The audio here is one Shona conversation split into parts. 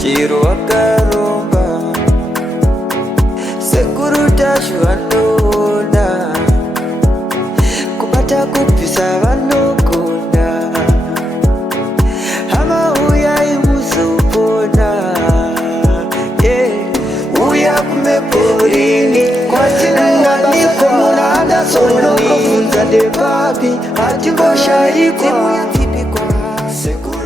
chiro wakaromba sekuru tacho vanona kubata kupisa vanogona hama uyai muzopona uya kumeporini kwatinanganiko munanda sonokofunza ndepapi hatimboshaiko sekuru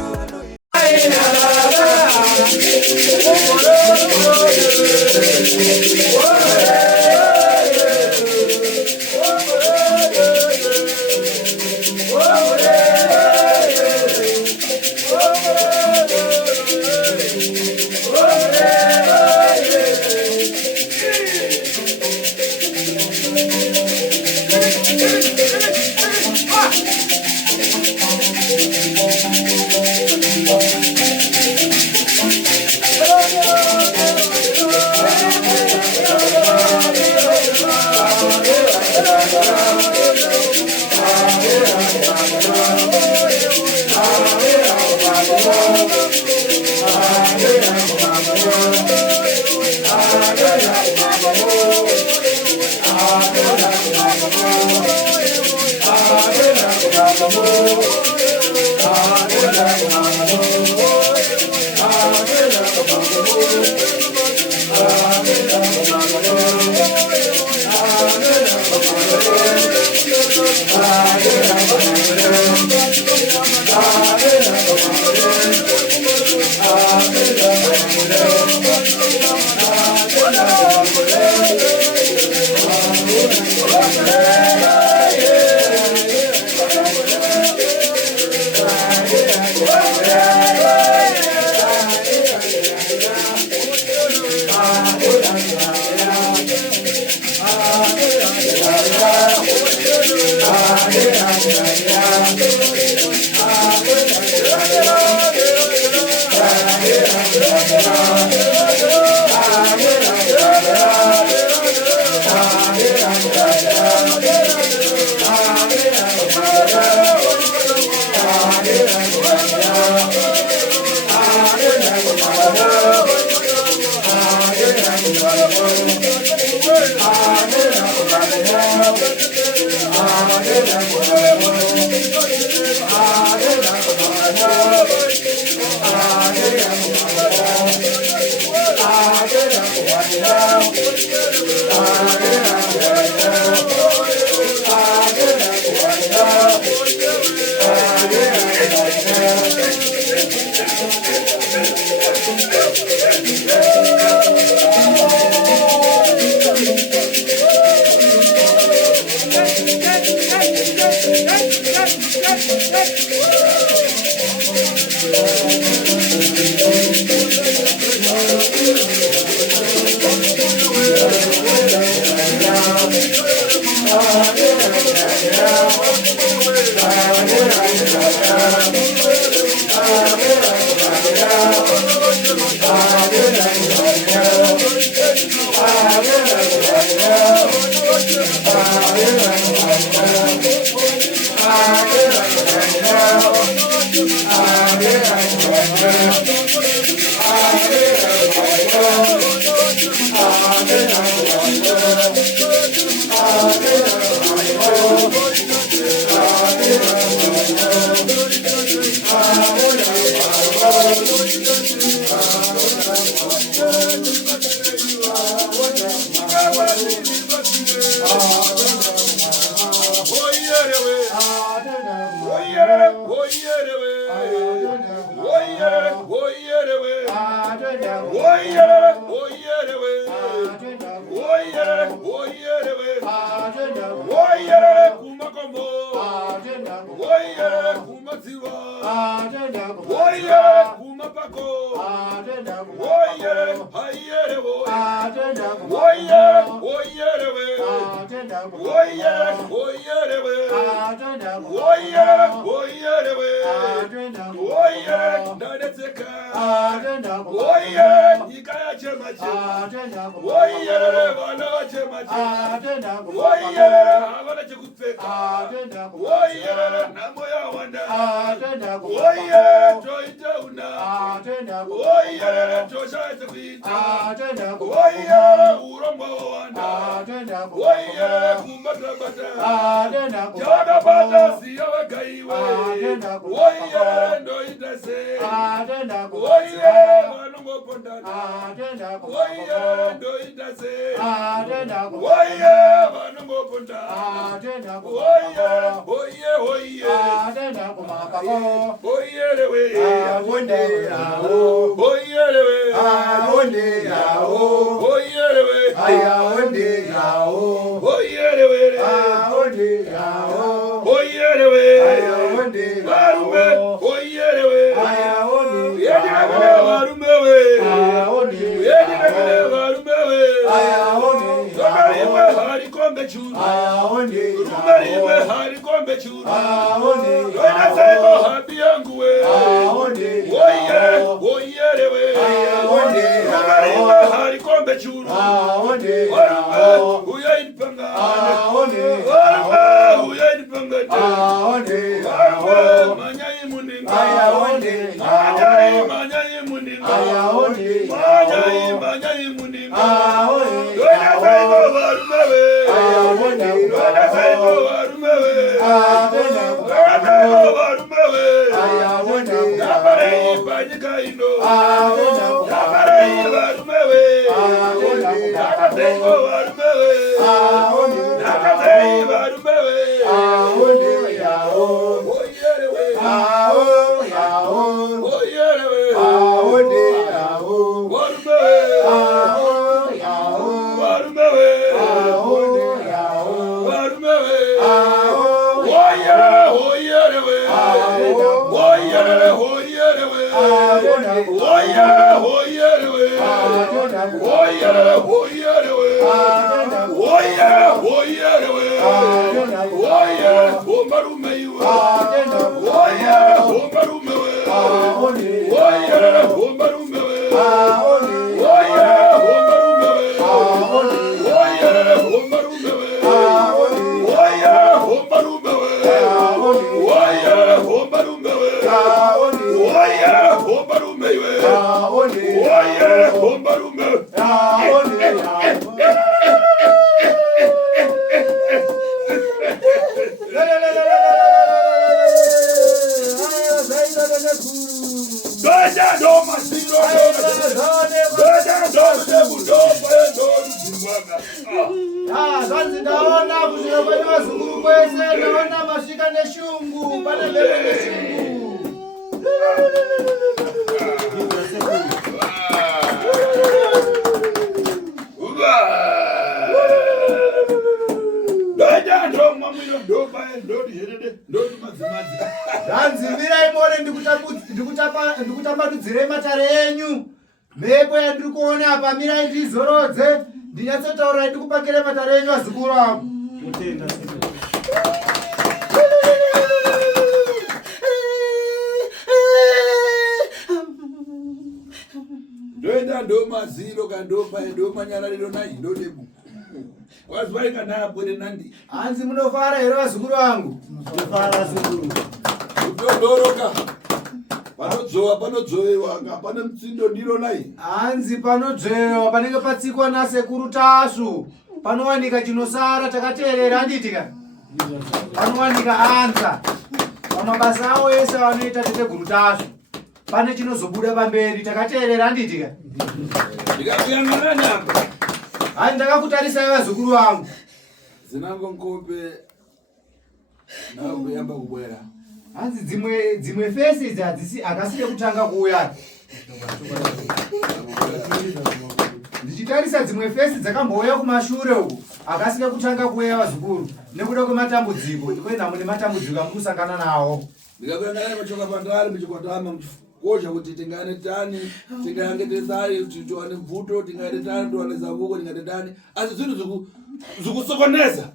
kupfeka. Atenda Woyerere namo yawanda. Atenda Woyerere toitauna. Atenda Woyerere toshaite kuita. Atenda Woyerere urombo wanda. Atenda Woyerere kumbatabata. Atenda Jagabata siya wakaiwe. Atenda Woyerere ndoitase. Atenda Woyerere vanongo pondana. Atenda Woyerere ndoitase. Atenda Woyerere vanongo pondana. Atenda Woyerere woyerere. Atenda kumakapo Woyerere Awonde awo woyerere. Awonde awo Woyerere. Ayawonde awo Woyerere. Awonde awo Woyerere. Ayawonde Varume. Woyerere. Ayawonde Yedinakane varumewe. Ayawonde Yedinakane varumewe. Ayawonde Zomarimwe harikombe churu. Ayawonde Rumarimwe harikombe churu. Awonde Wena saiko habi yanguwe. Awonde Woyere. Woyerewe. Ayawonde Rumarimwe harikombe churu. Awonde Warume. Uya inipangane. Awonde Warume. Uya inipangane. Awonde Warume. Manyayi muninga. Ayawonde Manyayi muninga. Ayawonde Manyayi muninga. Awonde Wena saiko varumewe. Ayawonde Wena saiko varumewe. Atenda Wena saiko varumewe. Ayawonde Naparei panyika ino. Atenda Naparei varumewe. Atenda Nakatengo varumewe. Awonde Nakatei varumewe. Awonde yawo Woyerewe. Awo yawo Woyerewe. Awonde yawo Varumewe. Awo yawo Varumewe. Awonde yawo Varumewe. Awo Woyere. Woyerewe. Atenda Woyere. Woyerewe. Atenda Woyere. Woyerewe. Atenda Woyere. Woyerewe. Atenda Woyere. Woyerewe. Atenda Woyere. Ombarumewe. Atenda Woyere. Ombarumewe. Awonde Woyere. Ombarumewe. Awonde Woyere. Ombarumewe. Awonde Woyere. Ombarumewe. Awonde Woyere. Ombarumewe. Awonde Woyere. Ombarumewe. Awonde Woyere. Ombarumewe. Awonde Woyere. Ombarumewe. Awonde Doja do masiro doja do sebu do do zimwaga. Zanzi ndaona kusika kwenye wazunguru kwese, ndaona mashika neshungu, pane lebe neshungu. Doja do mamino do bae do diherede do mazimazi. Zanzi mira imone ndikutambadudzire matare enyu. Mhepo yandiri kuona apa mira ndizorodze, ndinyatsotaura ndikupakire matare enyu azukuru angu. Mutenda Doenda do maziro kando pae do manyarariro nai do debu. Wazwai kana apwere nandi. Hanzi munofara here vazukuru vangu? Munofara zukuru. Kutondoroka. Panodzowewa pane mutsindo ndiro nai. Hanzi panodzowewa panenge patsikwa nasekuru tasu. Panowanika chinosara takateerera handitika. Panowanika anza. Pamabasa awo ese vanoita teteguru tasu. Pane chinozobuda pamberi takateerera handitika. Ndikakuyang'ana nyamba. Hani ndakakutarisai vazukuru vangu. Zinango nkope nawe kuyamba kubwera. Hanzi dzimwe fesi idzi hadzisi akasike kutanga kuuya. Ndichitarisa dzimwe fesi dzakambouya kumashure uku akasike kutanga kuuya vazukuru nekuda kwematambudziko. Ndikoenda mune matambudziko amusangana nawo. Ndikakuyang'ana machoka pandari muchikotama kosha kuti tingane tani tingange tesari tiwane mvuto tingane tani tiwane zavuko tingane tani asi zvinhu zvikusokoneza.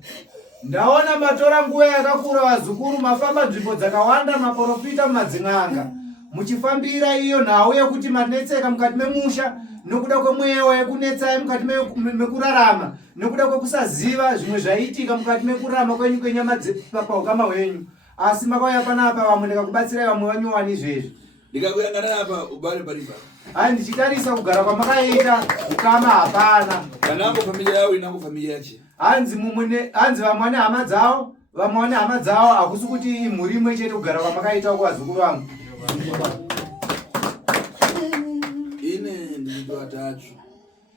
Ndaona matora nguva yakakura vazukuru mafamba nzvimbo dzakawanda maprofita mumadzin'anga. muchifambira iyo nhau yekuti manetseka mukati memusha nokuda kwemweya yekunetsai mukati mekurarama nokuda kwekusaziva zvimwe zvaiitika mukati mekurarama kwenyu kwenyama paukama hwenyu. Asi makauya panapa vamwe ndikakubatsirai vamwe vanyuwani izvezvi. Ndikakuyangana apa ubare paripa. Hai ndichitarisa kugara kwamakaita ukama hapana. Kanango familia yao inango familia yache. Hanzi vamwe vane hama dzavo, vamwe vane hama dzavo, hakusi kuti mhuri imwe chete kugara kwamakaita kuvazukuru vangu. Ine ndinoitwa Tashu.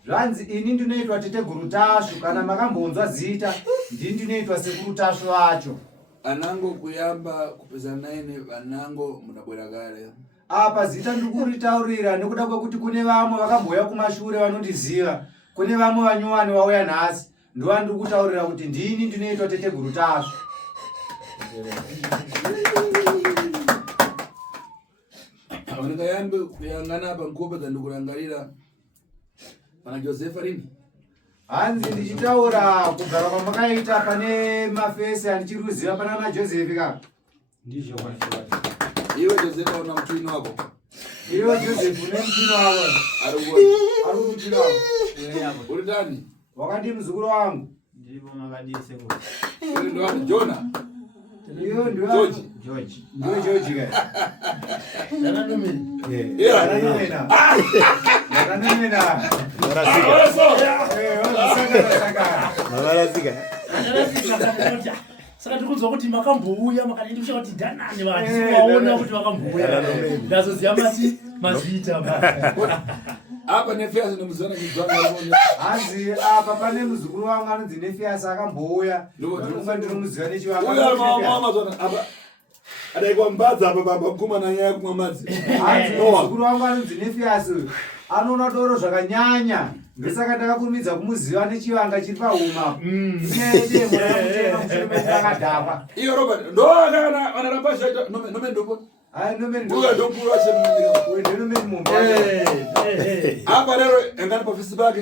Zvanzi ini ndinoitwa teteguru Tashu, kana makambonzwa zita ndini ndinoitwa sekuru Tashu vacho. Anango kuyamba kupezana naine vanango munabwera kale. Apa zita ndikuritaurira nekuda kwekuti kune vamwe vakambouya kumashure vanondiziva, kune vamwe vanyuwani vauya nhasi, ndiva ndiri kutaurira kuti ndini ndinoitwa teteguru Tashu. Ndikayambe kuyangana apa nkope dzandikurangarira pana Joseph rini. Hanzi ndichitaura kugara kwamakaita pane mafesi andichiruziva pana na Joseph ka. Ndizvo Iwe Joseph una mtwini wako. Iwe Joseph une mtwini wako. Ari mtwini wako. Uri ndani? Wakati mzukuru wangu. ndivyo makadise ku Uri ndani Jona. Iyo ndiwe George. Ndiwe George ka. dana numeni Yeah. Aranumena. saka tikudzwa kuti makambouya makati ndikusha kuti danani vaona kuti makambouya ndazoziva mazita Apa Nefias nomuzana kizwana. Hanzi apa pane muzukuru wangu anonzi Nefias akambouya. Ndinonga ndinomuziva nechivanga. Uya mama zona apa. Adaikwa mbadza apa baba kuma na nyaya kumwa madzi. Hanzi muzukuru wangu anonzi Nefias anoona doro zvakanyanya. Ndosaka ndakakurumidza kumuziva nechivanga chiri pahuma. Akadhakwa. Iyo Robert ndo akana anaramba shaita nome ndopo. Ai nomeni Uya ndompuru wasemundika. Uende nomeni mumba. Apa lero engani pa Facebook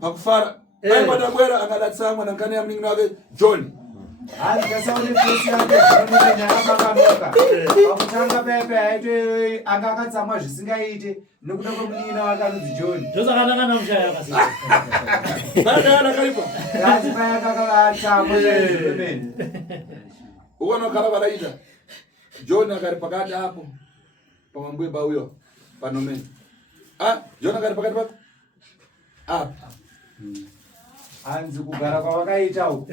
pakufara. Ai madabwera angadatsamwa nankani ya mningi wake John. Hanzi kasaone pesi yake nomenya akakanoka. Pakutanga pepe aite anga akatsamwa zvisingaite nokuda kwemunina wake anonzi John. zvosakanangana mushaya akasisa Dada kalipa. Hanzi paya kakatsamwa zvemene. Uona kala balaita. John akari pakati hapo. Pamambweba huyo panomeni. John akari pakati papo. Hanzi kugara kwavakaita uko.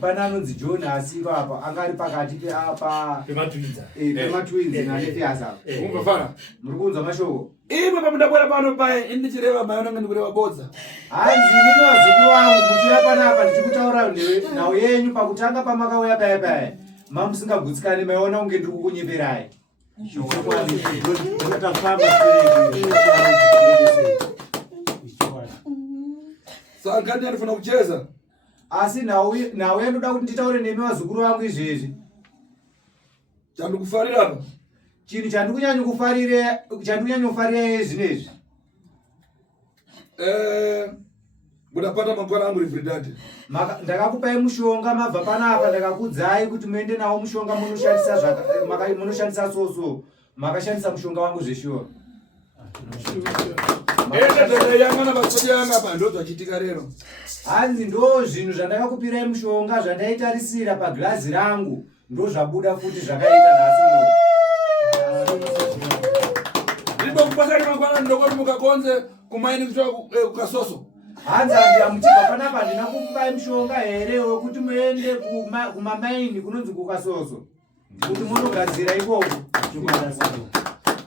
Pane anonzi John asiro apa angari pakati peapa pematwinza pematwinzi naNefias apa. Umvafana. Muri kunzwa mashoko? Iwe pamudabwera pano paye indichireva mayona ngandikureva bodza. Hanzi nini vazukuru vangu muchiuya panapa ndichikutaura nhau yenyu pakutanga pamakauya paya paya. Mamusingagutsikani maiona kunge ndiri kukunyeperai. Saka ndinofuna kucheza. Asi nhau yendoda kuti nditaure nemi vazukuru vangu izvezvi. Chandikufarira apa. Chinhu chandikunyanya kufarira zvinezvi. Mudapata mangwana angu rivridati. Ndakakupai mushonga mabva panapa ndakakudzai kuti muende nawo mushonga munoshandisa soso. Makashandisa mushonga wangu zveshuwa. Dada yangana vasoja yanga apa ndo zvachitika lero. Hanzi ndo zvinhu zvandakakupirai mushonga zvandaitarisira pagirazi rangu ndo zvabuda futi zvakaita nhasi uno. Ndiko kupasani mangwana ndokoti mukakonze kumaini kukasoso. Hanzi andiyamutibva panapa handina kukupai mushonga here wekuti muende kumamaini kunonzi kukasoso kuti munogadzira ikoko.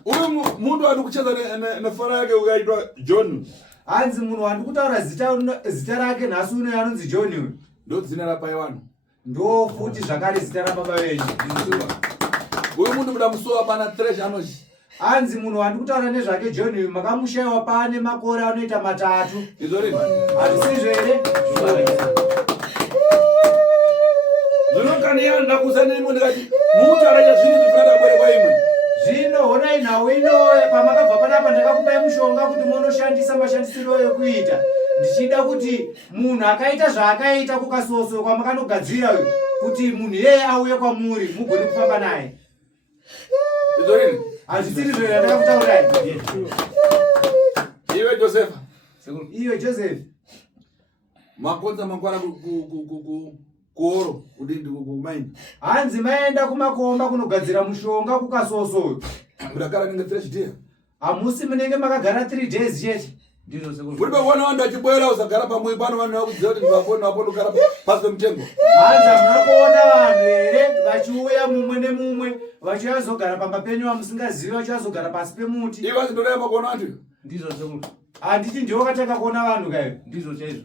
Uyu mundu ari kucheza nefara yake ukaitwa John. Hanzi munhu wandikutaura zita rake nhasi uno anonzi John uyu. Ndo dzina rapai wanu. Ndo futi zvakare zita rababa venyu. Uyu mundu mudamusowa pana treasure anochi. Hanzi munhu wandikutaura nezvake John uyu makamushayiwa pane makore anoita 3. Izori. Hazvisizvo here? Zvinonkani yanda kuzane imwe ndikati mucharacha zvinhu zvifanira kubwere kwa imwe. Zvino honai nhau ino pamakabva panapa ndakakupai mushonga kuti munoshandisa mashandisiro ekuita. Ndichida kuti munhu akaita zvaakaita kukasoso kwamakanogadzira kuti munhu iyeye auye kwamuri mugone kufamba naye. Izori. Azvisiri zviro ndakakutaurai. Iwe Joseph. Iwe Joseph. Makonza mangwana kuoro udindi kumaini. Hanzi maenda kumakomba kunogadzira mushonga kukasoso. Mudakara ninge 3 days. Hamusi munenge makagara 3 days chete. Ndizvo sekuru. Muri paona vanhu vachibwera usagara pamwe pano vanhu vakudziva kuti ndivapona vapono kugara pasi pemutengo. Hanzi munakuona vanhu here vachiuya mumwe nemumwe vachiyazogara pamba penyu vamusingazivi vachiyazogara pasi pemuti. Iwe vachindoreva kuona vantu. Ndizvo sekuru. Handiti ndiwo wakatanga kuona vanhu kayo. Ndizvo chaizvo.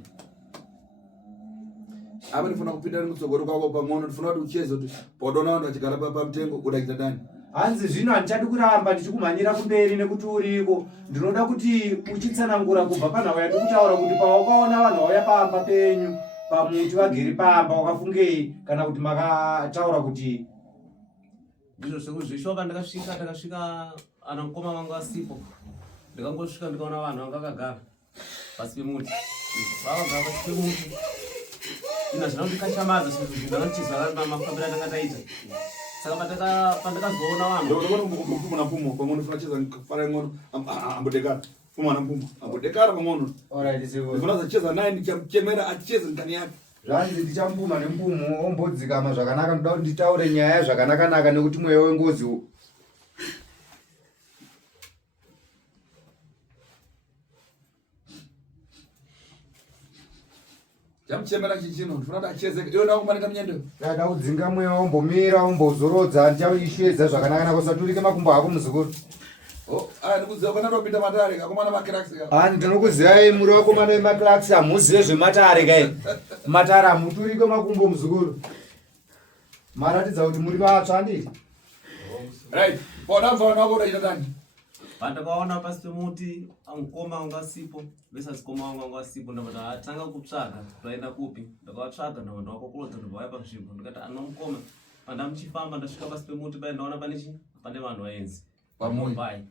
Apa ndifuna kupinda nemutsogoro kwako pamwono ndifuna kuti ucheze kuti paudaona vanhu vachigara pamutengo uda kuita dani. Hanzi zvino handichadi kuramba ndichikumhanyira kumberi nekuti uriko. Ndinoda kuti uchitsanangura kubva panhau yandikutaura kuti pawakaona vanhu vauya pamba penyu pamuti vagere pamba wakafungei kana kuti makataura kuti Ndizvo sekuru. Zvishoka ndakasvika ana mukoma vangu asipo. Ndikangosvika ndikaona vanhu vanga vakagara pasi pemuti. Vakagara pasi pemuti. Ina zvinondikashamadza sezvo ndakachizwa mafambiro andakataita. Saka pandakazoona vanhu ndokona mpumo pamwe ndifuna cheza fara ngono ambodekara fuma na mpumo ambodekara pamwe alright sebo ndifuna zacheza naye ndichamchemera acheze ndani yake. Zvanzi ndichambuma nempumo ombodzikama zvakanaka ndoda kuti nditaure nyaya zvakanaka nekuti mweya wengozi. Jamchemera chichino ndifuna acheze iwe nawo kumanika mnyendo. Ndada kudzinga mweya ombomira ombozorodza ndichaishedza zvakanaka kusaturike makumbo ako muzukuru. Ndikuziva kana topinda matare kakomana makiraksi ka. Ndinokuzivai muri vakomana vemakiraksi hamuzive zvematare kai. Matare hamuturike makumbo muzukuru. Maratidza kuti muri vatsva handiti. Right. Podamva vanhu vako udaita dani. pandakaona pasi pemuti mukoma wangu asipo, vese asikoma wangu asipo, ndakati atanga kutsvaga twaenda kupi, ndakavatsvaga ndakakokodza ndobva panzvimbo, ndikati ana mukoma pandamuchifamba ndasvika pasi pemuti pai ndaona pane vanhu vaenzi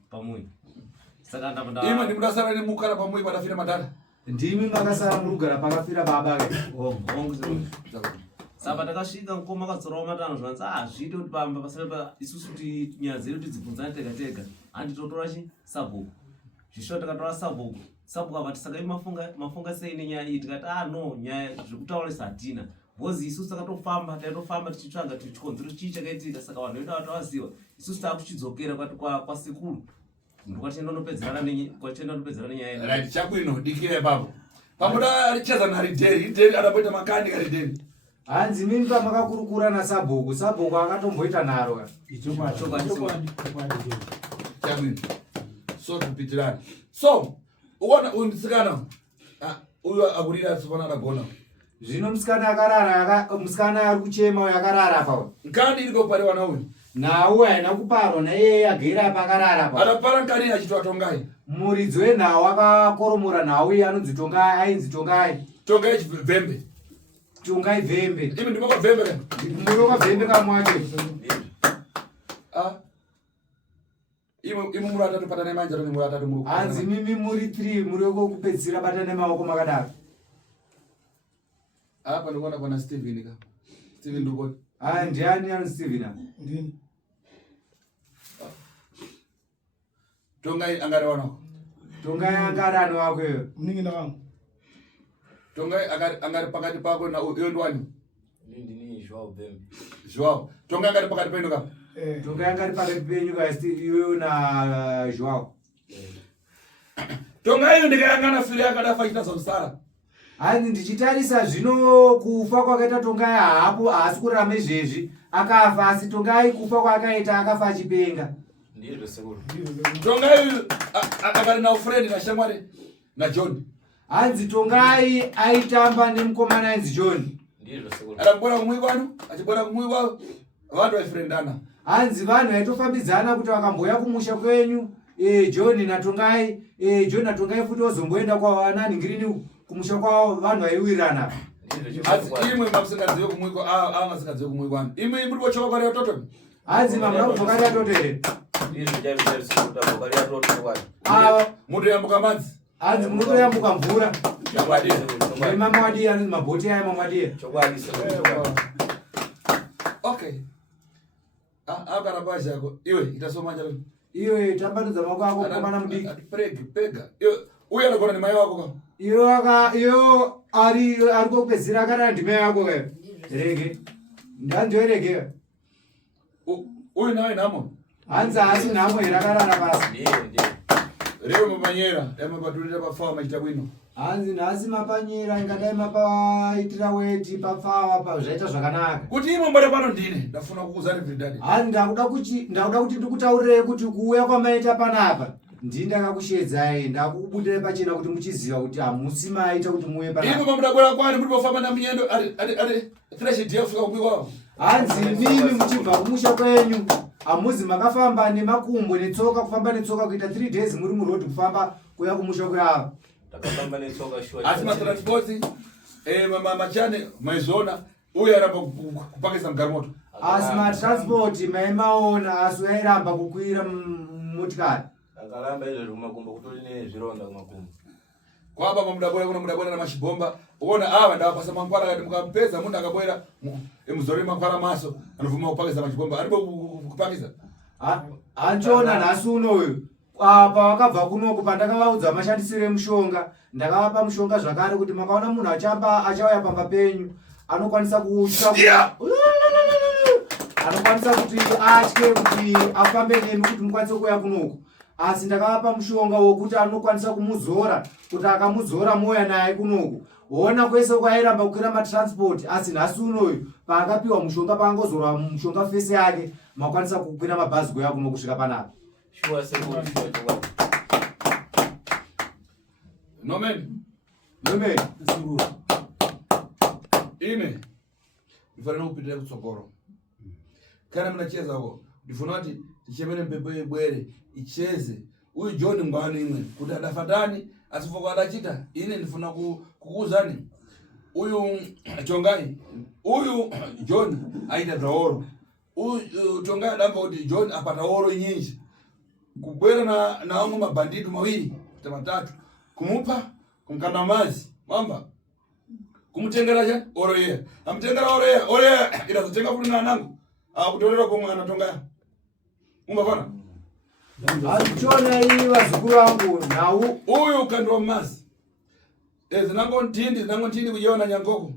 pamuyi. Saka ndapanda ima ndimudasara nemukara pamuyi padafira madhara. Ndimi makasara murugara pakafira baba ke. Saka pandakasvika mukoma akadzorawo matano zvanzi zvide kuti pamba pasara isusu kuti nyaya dzedu tidzibvunzane tega tega. Handitotora sabhuku. Zvisho takatora sabhuku. Sabhuku akati saka mafunga sei nenyaya iyi, tikati no nyaya zvekutaurisa hatina. Bozi isusu takatofamba tichitsvaga chikonzero chii chakaitika, saka vanhu vedu vatavaziva. Isusu takuchidzokera kwasekuru. Ndokwachienda nopedzerana nenyaya. Right, chabwino dikire babo. Pamuda alicheza na Rideri anapoita makani ka Rideri. Hanzi mimi pamakakurukura na sabhuku akatomboita naro. Chabwino. So tupitirana. So, uona undisikana. Uyu akurira tsopana agona. Zvino musikana ari kuchema yakarara pawo. Nkani iriko pare wana uyu. Nawo haina kuparwa naye agera pakarara pawo. Anapara nkani achitwa tongai. Muridzi wenhau akakoromora nhau iye anonzi Tongai, ainzi Tongai. Tongai chivembe. Tongai vhembe. Imi ndimo vhembe kana. Muri wakavhembe kamwacho. Imi muri atatu patane manja ro muri atatu muri. Hanzi mimi muri 3 muri kokupedzira batane maoko makadaro. Apa ndikuona kuna Steven ka. Steven ndokoti. Ndiani ani Steven? Ndini. Tongai angari wana. Tongai angari ano wako yo. Mningina wangu. Tongai angari pakati pako na uyo ndwani. Ndini Joao Vembe. Joao. Tongai angari pakati penu ka. Tongai angari pakati penyu ka iwe na Joao. Tongai ndikayangana fili akadafa chita somsara. Hanzi ndichitarisa zvino kufa kwakaita Tongai hapo haasi kurarama izvezvi. Akafa asi Tongai kufa kwakaita akafa achipenga. Ndizvo sekuru. Tongai akari na friend na shamwari na John. Hanzi Tongai aitamba nemukomana ainzi John. Ndizvo sekuru. Arabora kumwi kwanu, achibora kumwi kwao. Vanhu vaifriendana. Hanzi vanhu vaitofambidzana kuti vakamboya kumusha kwenyu. John na Tongai, John na Tongai futi wazomboenda kwa anani ngirini kumusha kwao vanhu vaiwirirana. Asi imwe makusikadziwe kumwiko makusikadziwe kumwiko kwanu. Imwe muri kuchoka kwa leo toto. Hanzi mamuna kubvokari atotere. Mundo yambuka madzi. Hanzi mundo yambuka mvura. Mama wadi ani maboti aya mama wadi. Okay. Akara basha ko. Iwe itasoma njalo. Iwe tambanudza maoko ako komana mudiki. Pega. Uyu anogona ni mai wako ka. Iyo ari kokupedzisira akati ndimai yako kayo. Rege. Ndandiwerege. Uyu nawe namo. Hanzi asi nhamo irakarara basi. Rewe mapanyera yamapaturira pafawa machita bwino. Hanzi nhasi mapanyera ingadai mapaitira weti pafawa zvaita zvakanaka. Kuti imo mbare pano ndine ndafuna kukuuzani Bridad. Hanzi ndakuda kuti ndikutaurire kuti kuuya kwamaita panapa ndindakakushedzai ndakubudire pachena kuti muchiziva kuti hamusi maita kuti muuye panapa. Imo mamudabwera kwani muri pofamba namunyendo ari fresh dia kufika kukwikwa. Hanzi mimi muchibva kumusha kwenyu hamuzi makafamba nemakumbo netsoka kufamba netsoka kuita 3 days muri muroad kufamba kuya kumusha kweava. Takafamba netsoka short. Asi matransport machane maizona uyu aramba kupakisa mgarumoto. Asi matransport maimaona asi uyairamba kukwira motikari. Akalamba izvo kumakumbo kutori nezvironda kumakumbo. Kwaba mudabwera na mashibomba. Uona ava ndawapasa mangwara kati mukapedza munhu akabwera emuzori mangwara maso anovuma kupakisa mashibomba. Aribo kupakisa. Anchona nhasi unoyu. Apa wakabva kunoku pandakavaudza mashandisiro emushonga ndakavapa mushonga zvakare kuti makaona munhu achauya pamba penyu anokwanisa kutya anokwanisa kuti atye kuti afambe nemi kuti mukwanise kuuya kunoku. Asi ndakavapa mushonga wokuti anokwanisa kumuzora kuti akamuzora moya naye kunoku. Ona kwese kwairamba kukwira matransport asi nhasi unoyu paakapiwa mushonga paangozorwa mushonga fese yake makwanisa kukwira mabhazi kuya kunoku kusvika panapa. Sure security. Nomen. Ine. Ndifanira kupitira kutsogoro. Kana munacheza ko ndifuna kuti tichemere mpepo yebwere icheze. Uyu John ngwani imwe kuti adafatani asifoka adachita. Ine ndifuna kukuuzani. Uyu Tongai. Uyu John aita dzaoro. Uyu Tongai adamba kuti John apata oro nyinji. Kubwera na wangu mabandidu mawili matatu kumupa kumkanda mazi mamba kumutengera cha oroye amtengera oroye irazotenga kuti nanangu akutorera kwa mwana Tongai umbafana Achona hii wazukuru wangu na uyu kandwa mazi zinango ntindi kujiona nyangoko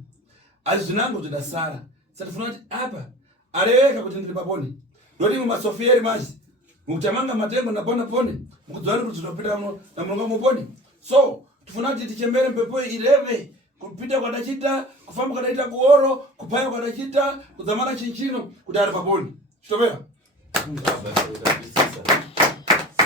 azinango zidasara satifuna kuti apa aleweka kuti ndili paponi ndoti mumasofieri mazi mukutamanga matengo na pone mukudzwani kuti tinopita na mulungu muponi. So tifuna kuti tichembere mpepo ireve kupita kwadachita kufamba kwadaita kuoro kupaya kwadachita kudzamana chinchino kuti ari paponi chitopera.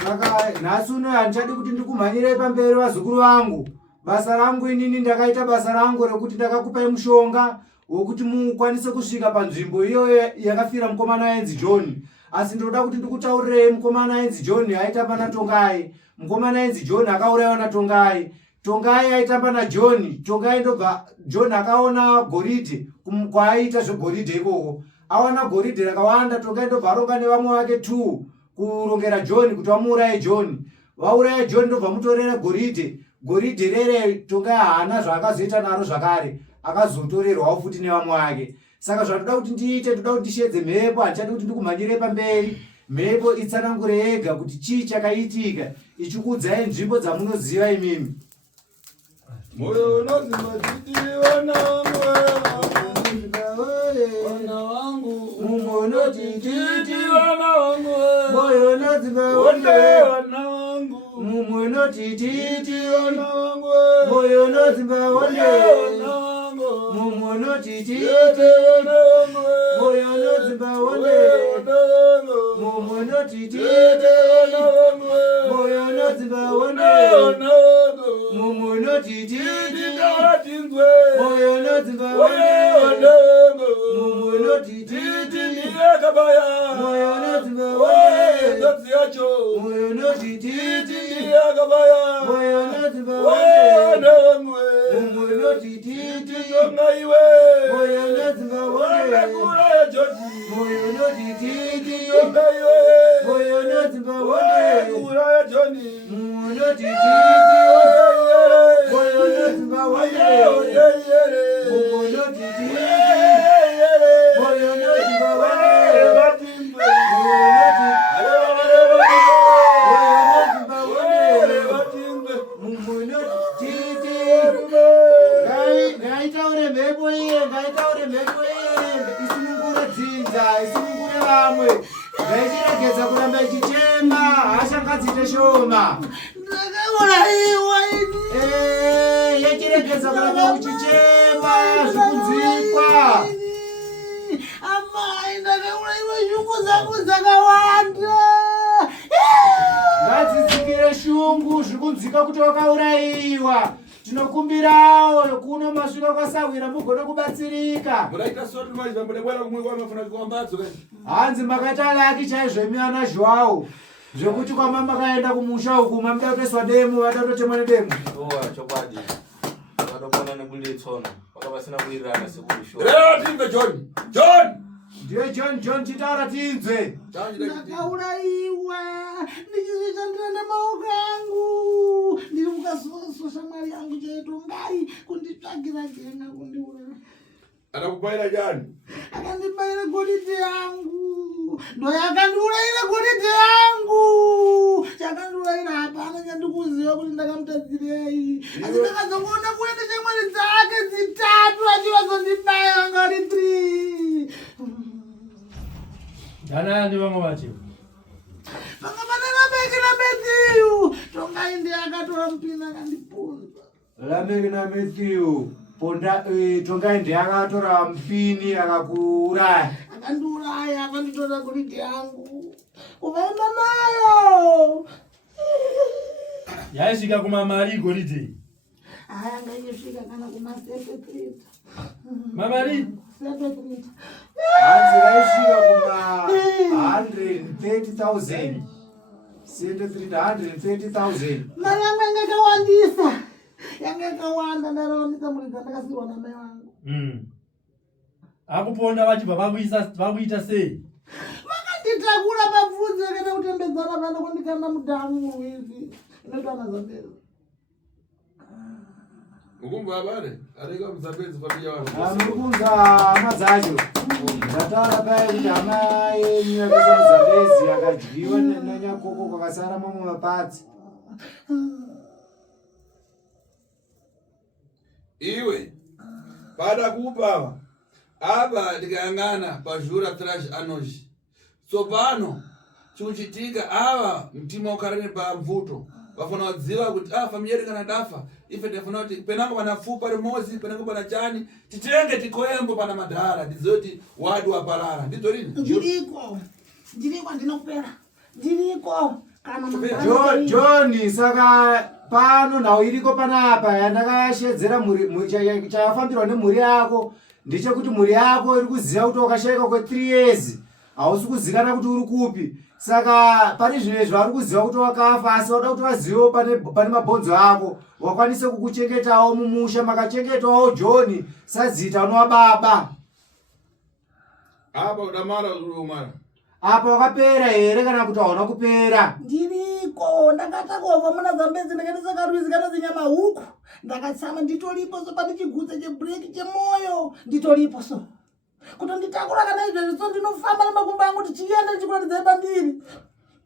Saka nhasi uno handichadi kuti ndikumhanyire pamberi vazukuru vangu. Basa rangu inini ndakaita basa rangu rekuti ndakakupai mushonga wokuti mukwanise kusvika panzvimbo iyoyo yakafira mukomana waenzi John. Asi ndoda kuti ndikutaurirei mukomana ainzi John aitamba na Tongai. Mukomana ainzi John akaurayiwa na Tongai. Tongai aitamba na John. Tongai ndobva John akaona goridhe kwaaita zvegoridhe ikoko. Awana goridhe rakawanda. Tongai ndobva aronga nevamwe vake 2 kurongera John kuti vamuuraye John. Vauraye John ndobva mutorera goridhe. Goridhe rere Tongai haana zvaakazoita naro zvakare. Akazotorerwawo futi nevamwe vake. Saka zvatoda kuti ndiite ndoda kuti ndishedze mhepo handichadi kuti ndikumhanyire pamberi. Mhepo itsanangure yega kuti chii chakaitika ichikuudzai nzvimbo dzamunoziva imimi. Moyo unozima titi wana wangu Mumono titi wana wangu moyo unozima wana wangu Mumono titi wana wangu moyo unozima wana wangu Mumono titi wana wangu moyo unozima wana wangu Mumono titi wana wangu moyo unozima wana wangu Mumono titi ndingatinzwe moyo unozima wana wangu Mumono titi ndiyakabaya moyo unozima ndozi yacho moyo unotiti ndiyakabaya moyo unozima wana wangu moyo unotiti ndongaiwe moyo unozima wanakura ya John moyo unotiti ndongaiwe moyo unozima wanakura ya John moyo unotiti moyo unozima moyo unotiti moyo unozima shoma. Ndakauraiwa ini. Yachiregedza kuramba uchichema zvikunzikwa. Amai ndakauraiwa shungu dzangu dzakawanda. Ngadzidzikire shungu zvikunzika kuti wakauraiwa. Tinokumbirawo kuno masvika kwasawira mugone kubatsirika. Muraita sori mazva mudebwera kumwe kwamafuna kuwambadzo kani. Hanzi makatala aki chaizvo miana zvawo. Zvekuti kwama makaenda kumusha uku mamda kutoiswa demo vatatotemwa nedemo. Owa chokwadi. Vakatopona nebundi tsono. Vakavasina kuirana sekurisho. Rero timbe John. John. Ndiye John chitaura tinzwe. Ndakauraiwa ndichizvishandira nemaoko angu. Ndiri mukasososha mwari yangu chaito ngai kunditsvagira jenga kundiuraya. Anakupaira jani? Akandibaira goridhe yangu. Ndoyo akandiurayira goridhe yangu. Chakandiurayira hapana chandikuziva kuti ndakamutadzirei. Asi ndakazongoona kuenda shamwari dzake dzitatu achivazondibaya vanga vari 3. Danani vamwe vacho. Vanga vana Lameki naMathew. Tongai ndiye akatora mupinda akandipunza. Lameki naMathew. Tongai ndiye akatora mupini akakuuraya. Akandiuraya akanditora goridhe yangu. Uvaenda nayo. Yaisvika kumamari goridhe. Aya ngaisvika kana kuma-33. Mamari? 33. Hanzi vaisvika kuma 130,000. 130,000. Mari yangu yanga yakawandisa. Yanga yakawanda ndararamisa mhuri dzandakasirwa namai vangu. Akuponda vachibva vakuita sei? Vakanditakura mabvudzi akaenda kutembedzana vana kundikanda mudhamu murwizi. Inoitwa naZambezi. Mukumba abare areka muzambezi familia wangu. Amukunza hama dzacho. Ndataura paya kuti hama yenyu yakaisa muzambezi akadyiwa nanyakoko kwakasara mamwe mapatsi. Iwe pada kupa aba ndikayang'ana pazhura trash anoji. Tsopano chikuchitika ava mtima ukarene pamvuto. Vafuna wadziva kuti familia yedu kana dafa ife tafuna kuti penango pana fupa rimozi penango pana chani titenge tikoembo pana madhara ndizoti wadu waparara ndidzo lini Ndiriko ndinopera. Ndiriko kana John saka pano nawo iriko panapa yandakashedzera chayafambirwa nemhuri yako ndechekuti mhuri yako iri kuziva kuti wakashayika kwe3 years hausi kuzikana kuti uri kupi. Saka pane zvinhu zvari kuziva kuti wakafa asi wada kuti vazivewo pane mabhonzo ako wakwanise kukuchengetawo mumusha makachengetawo John sadzita unova baba. apa udamara urumara Apa wakapera here kana kuti hauna kupera? Ndiriko ndakatakovha muna Zambezi ndakatisakarwizi kana zinyama huku. Ndakatsama nditoripo so pane chigutsa chebreki chemoyo nditoripo so. Kutonditakura kana izvezvi so ndinofamba nemakumbo angu kuti chienda ndichikuratidza bandiri.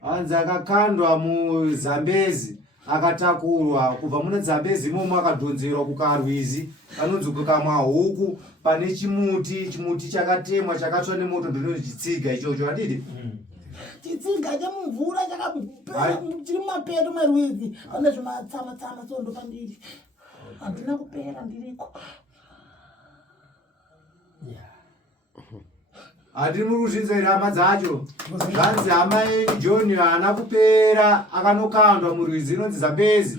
Hanzi akakandwa muZambezi akatakurwa kubva mune Zambezi imomo akadhonzerwa kukarwizi kanonzi kukamwa huku pane chimuti chakatemwa chakatsva nemoto ndinoti chitsiga ichocho adidi. Chitsiga chemumvura chiri mumapeto merwizi pane zvimatsama sondo pandiri. Handina kupera ndiriko. Hati muri kuzvinzwa here hama dzacho. Zvanzi hama yenyu John haana kupera akanokandwa murwizi inonzi Zambezi.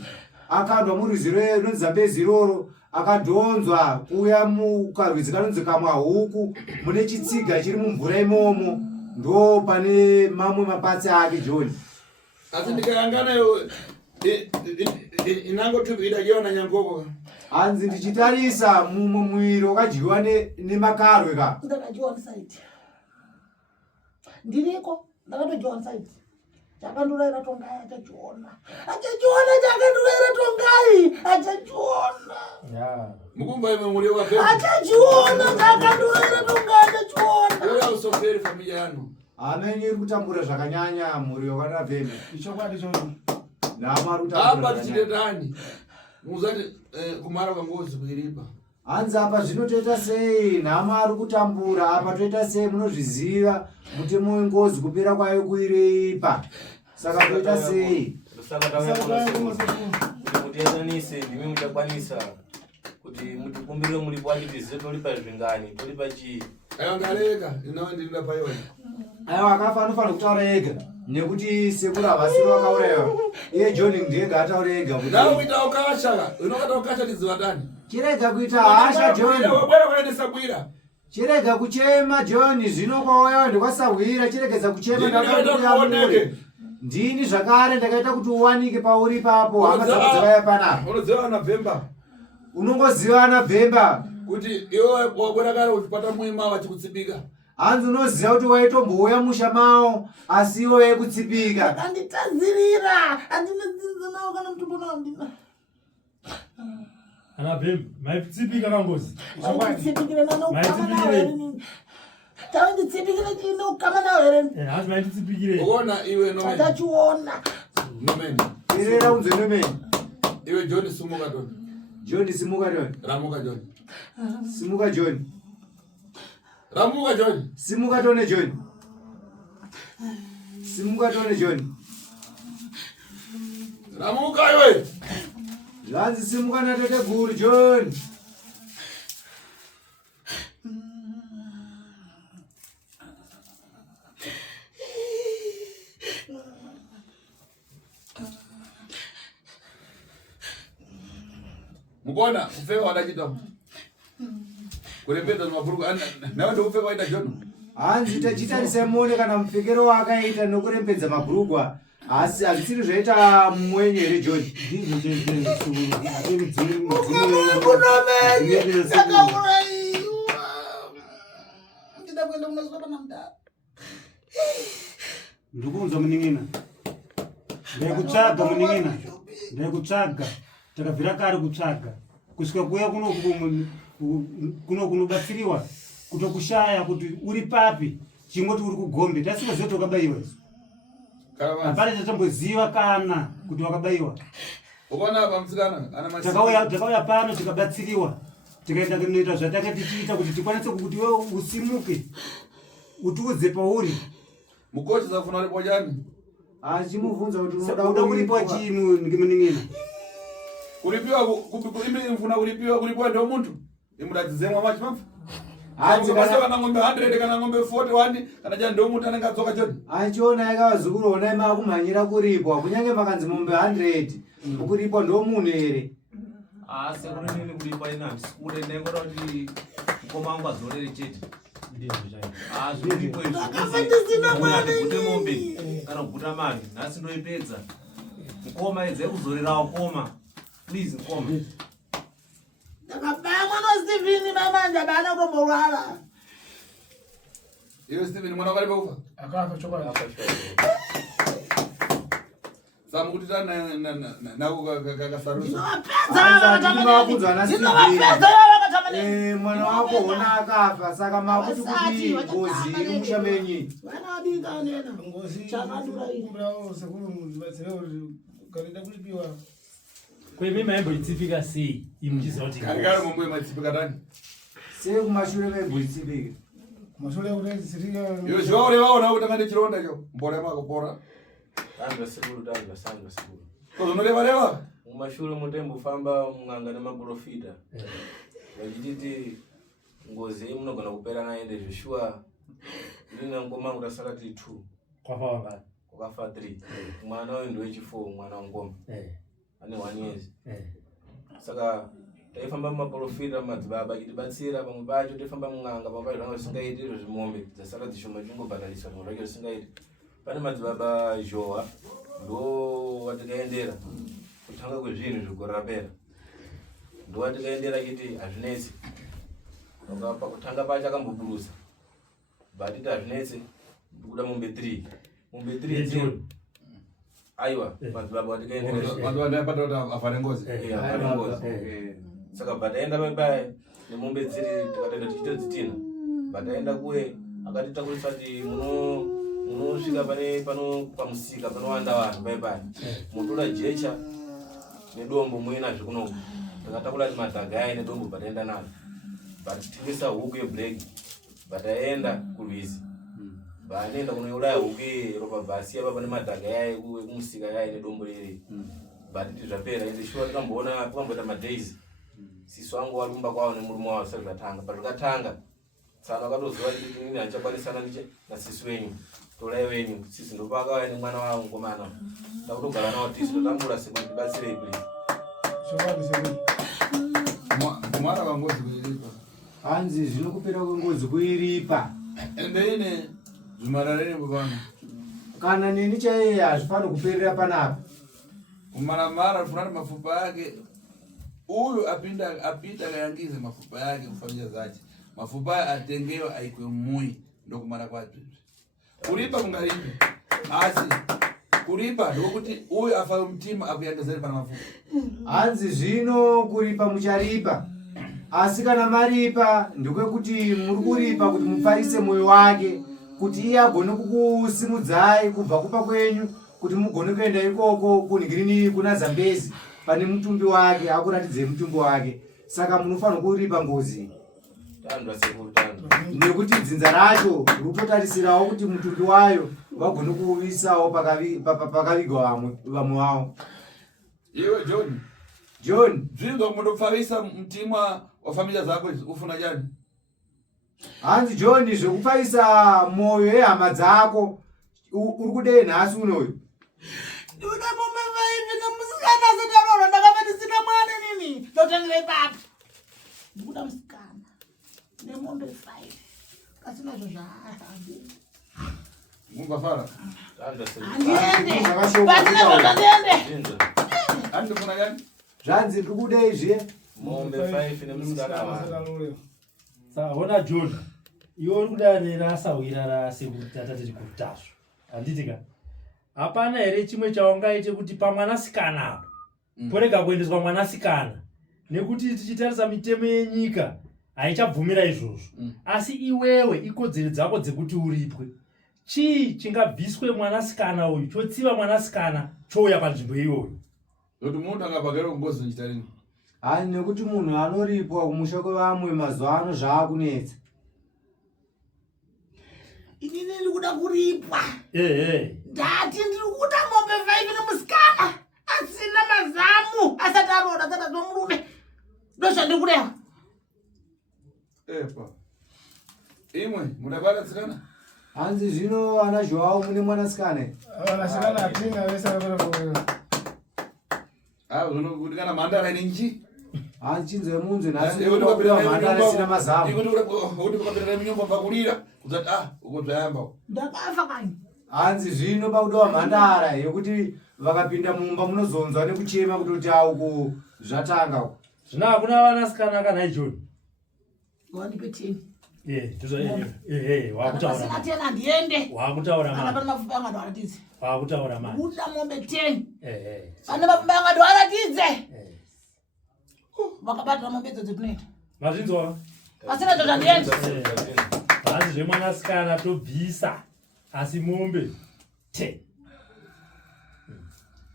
Akandwa murwizi inonzi Zambezi iroro akadhonzwa kuuya mukarwizi kanonzi kamwa huku mune chitsiga chiri mumvura imomo ndo pane mamwe mapatsi ake John. asi ndikayangana inangotupiida jona nyangoko. Hanzi ndichitarisa mumwiri wakadyiwa nemakarwe ka. Ndakadyiwa site. Ndiriko ndakatodyiwa site. Chakanduraira tongai achachiona. Chakanduraira tongai achachiona. Mukumba ime muri wakapera. Achachiona chakanduraira tongai achachiona. Uya usoferi familia yanu. Amenyu iri kutambura zvakanyanya mhuri wakada vheme. Ichokwadi chono. Namari kutambura. Apa tichitedani. Muzati kumara kwangozi kuiripa. Hanzi apa zvinotoita sei? Nhama ari kutambura apa toita sei? Munozviziva mutemo wengozi kupera kwayo kuireipa. Saka toita sei? Saka tawe kuti mutiyananise ndimi muchakwanisa kuti mutikumbire mulipo wachitizive tolipa zvingani tolipa chii. Ayo ngareka inawe ndinda paiwe. Ayo akafa anofana kutaura ega nekuti sekuru havasiri vakaurayiwa. Iye John ndiye ngaataure ega kuti nawe kuita ukasha unokata ukasha tiziva tani. chirega kuita hasha John. Wabwera kwaendesa bwira. Chirega kuchema John zvino kwauya ndikwasahwira chiregedza kuchema ndakakuoneke. Ndini zvakare ndakaita kuti uwanike pauri papo hamazakudzivaya panapa. Unoziva ana Vhemba. Unongoziva ana Vhemba Kuti iwe wabwera kare uchipata muima wachikutsipika. hanzi unoziva kuti waitombouya musha mao asi iwe wekutsipika. Anditadzirira handina dzinza nawo kana mutumbo nawo ndina. Ana Vhemba, maitsipika kangozi. Nditsipikire nano ukama nawo here nini. Tawe nditsipikire chino ukama nawo here. Hanzi maitsipikire. Uona iwe Nomeni. Tachiona. Nomeni. Irera unze Nomeni. Iwe John Simuka John. John Simuka John. Ramuka John. Simuka John. Ramuka John. Simuka Tone John. Simuka Tone John. Ramuka iwe. Zvanzi simuka natote guru John. Mukona kufeka wadachita. Kurembedza mabhuruku nawe ndokupfeka waita John. Hanzi tachitarise muone kana mupfekero wakaita nokurembedza mabhurugwa asi hazvisiri zvaita mumwenyere John. Ndakaurayiwa. Ndida kuenda kunoswa pana mudara. Ndikuunza muning'ina. Ndikutsvaga muning'ina. Ndikutsvaga. Takabvira kare kutsvaga. Kusvika kuya kuno kunobatsiriwa. Kutokushaya kuti uri papi. Chingoti uri kugombe. Tasingaziva kuti wakabayiwa. Hapana tatamboziva kana kuti wakabayiwa. Ukaona apa musikana ana masi. Takauya pano tikabatsiriwa. Tikaenda kunoita zvatakati tiita kuti tikwanise kuti wewe usimuke. Utiudze pauri. Mukochi zafuna uripo jani. Achimubvunza kuti unoda kuripo chii muning'ina. Kuripiwa kuimbi mfuna kuripiwa ndio muntu. Imuradzizemwa machi mafu. Hanzi kana ng'ombe 100 kana ng'ombe 41 kana jani ndio muntu anenge atsoka John. achiona yakavazukuru ona makumhanyira kuripwa kunyange makanzi mombe 100 kuripwa ndo munhu here. Asi kunini kuripwa ina sikure ndengora kuti mukoma wangu azorere chete. Zviripo izvi mombe kana kuguta mari nhasi ndoipedza. Mukoma edze kuzorerawo koma. Please mukoma. Ndakabaya mwana Stephen mamanja bana kutomborwara. Iwe Stephen mwana wakalipa ufa? Akafa chokwadi. Samu kuti tana nako kakasarusa. Ndinowapedza Mwana wako ona akafa saka makuti kuti ngozi iri mushamenyi. vana vadika nena. Ngozi. Chakadura ino. Bravo sekuru mubatsira kuti kalenda kulipiwa. Kwemi maembo itsipika sei imuchiziva kuti Kari mombe maitsipika tani. Sei kumashure memboitsipika. mashure kuti sitika. Iwe zviwa uri vaona kuti akande chironda cho. Mbora makopora. Tandwa sekuru. Kozonoreva. Mumashure mutembofamba mung'anga nemaprofita. Vachititi ngozi munogona kupera naende zvishwa. Ndina ngoma kutasara tiri 2. Kwafa wanga. Kwakafa 3. Mwana wayo ndiwe chifo mwana wangoma. Ane 1 years. Saka taifamba mumaprofita madzibaba achitibatsira pamwe pacho taifamba mung'anga pamwe pacho zvanga zvisingaiti izvo zvimombe dzasara dzishoma chingobhadhariswa zvimwe zvacho zvisingaiti. Pane madzibaba Joa ndo watikaendera kutanga kwezvinhu zvikore rapera. Ndo watikaendera chiti hazvinetsi. Pakutanga pacho akamboburusa. Batiti hazvinetsi ndikuda mombe 3. Mombe 3 dzino. Aiwa, madzibaba watikaendera. Vanhu vanapata kuti afane ngozi. Afane ngozi. Saka bataenda bye nemombe dziri tikatenda tichitodzitina. Bataenda kuwe akatitakurisa kuti munosvika pano pamusika panowanda vanhu bye. Mutora jecha nedombo muinazve kunoku. Takatakura kuti madhaga aine dombo bataenda nalo. Batitengesa huku yeblack. Bataenda kurwizi. Banenda kunouraya huke ropa basi apa pane madhanga yaye kumusika yaye nedombo riri. But zvapera ende shuwa tikamboita madays. Sisi wangu warumba kwao nemurume wavo saka zvatanga. Patakatanga tsana akatoziva kuti inini handichakwanisana nasisi wenyu. Torai wenyu sisi ndopakauya nemwana wavo mukomana. Ndakutogara nawo tisi totambura seko ndibatsirei please. Mwana wangozi kuiripa. Hanzi zvinokupera kwengozi kuiripa. Ende ine zvimarareni bwana. Kana nini chaiye hazvifani kuperera panapa. Umaramara funani mafupa yake. Huyu apita kayangize mafupa yake kufanyia zache. Mafupa atengewa aikwe mui ndo kumara kwake. Kuripa kungaripi. Asi kuripa ndokuti huyu afa mtima akuyangizeni pana mafupa. Hanzi zvino kuripa mucharipa. Asi kana maripa ndokwekuti muri kuripa kuti mupfarise moyo wake kuti iye agone kukusimudzai kubva kupa kwenyu kuti mugone kuenda ikoko kunhigirini kuna Zambezi pane mutumbi wake akuratidze mutumbi wake. Saka munofanira kuripa ngozi. Tandwa sekutandwa. Nekuti dzinza racho rutotarisirawo kuti mutumbi wayo vagone kuuyisawo pakavigwa vamwe wavo. Iwe John, zvingo mundopfarisa mtima wa familia zako ufuna jani? Hanzi John, zvekupfarisa moyo yehama dzako uri kudei nhasi unoyu. Ndoda mume vaivi nemusikana zataroora ndakavati sina mwana nini ndotangira ipapo. Ndikuda musikana nemombe 5 pasina zvo zvaahambira. Mungafara? Tandwa Handiende pasina zvo zvandiende. Andifuna jani? Zvanzi ndiri kudeizve mombe 5 nemusikana wavo. Saka ona John, iwe uri kudanira asawira rase kutata tiri kutazvo. Handitika. Hapana here chimwe chaungaite kuti pamwanasikana apo porega kuendeswa mwanasikana nekuti tichitarisa mitemo yenyika haichabvumira izvozvo. Asi iwewe ikodzero dzako dzekuti uripwe. Chii chingabviswe mwanasikana uyu chotsiva mwanasikana chouya panzvimbo iyoyo? Kuti munhu angabagara kungozi nchitarini. Hani nekuti munhu anoripwa kumusha kwevamwe mazuva ano zvaakunetsa. Inini ndiri kuda kuripwa. Ndati ndiri kuda mombe 5 nemusikana asina mazamu asati aroora tsata nomurume. Ndozvandiri kureva. Epa. Imwe mudakwaratsikana? Hanzi zvino ana Joao mune mwanasikana. Mwanasikana atinga vese vanokuona. Zvino kuti kana mhandara ine nchi? Hanzi chinzwe munzwe nhasi unokupiwa mhandara sina mazamu. Kuti ukapinda munyumba pakulira kuzati uko zvayamba. Ndakafa kani. Hanzi zvino pakudiwa mhandara yekuti vakapinda mumba munozonzwa nekuchema kutoti uku zvatanga uku. Zvino hakuna vanasikana kana John. Wandipe 10. Wakutaura. Pasina 10 handiende. Wakutaura Kana mama. pane mafupa angadoaratidze. Wakutaura mama. Kuda mombe 10. Pane mafupa angadoaratidze. Vakabatira mombe idzo dzekunoita. Mazvinzwa? Pasina zvo zvandiende. Bhazi zvemwanasikana tobvisa asi mombe 10.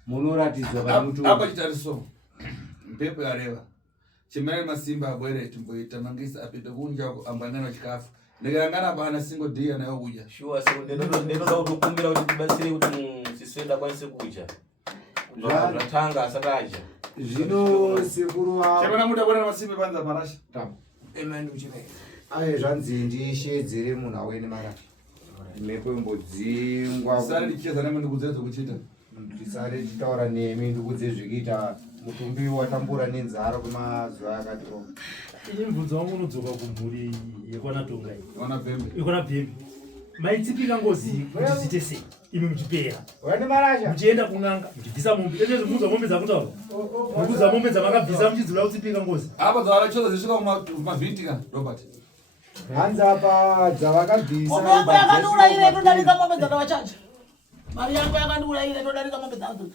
Munoratidzwa pane mutumbi. Apa chitariso. Mpepo yareva. Chimere masimba abwere timboita mangisa apita kunja ambangana chikafu. Ndikangana bana single day nayo kuja. Sure so ndinoda kukumbira kuti tibatsire kuti siswenda kwanise kuja. Zvatanga asataja. Zvino sekuru wa Chemana muda bwana masimba panza marasha. Tambo. Amen uchine. Zvanzi ndishedzere munhu awene mara. Mhepo imbodzingwa. Sari ndicheza nami ndikudzedzo kuchita. Ndisare nditaura nemi ndikudze zvikita mutumbi watambura nenzara kwemazuva akati ro. Imvudza wangu unodzoka kumhuri yekwana tonga iyi. Wana Bhembe. Yekwana Bhembe. Maitsipika ngozi kuti zite sei imi muchipera. Wani marasha. Muchienda kun'anga muchibvisa mombe. Ende zvimudza mombe dzakutaura. Mukudza mombe dzavakabvisa muchidzula kutsipika ngozi. Apa dzavarachoza zvisvika kumavhitika Robert. Hanzi apa dzavakabvisa. Mombe yangu yakandiurayira inodarika mombe dzakavachacha. Mari yangu yakandiurayira inodarika mombe dzavo.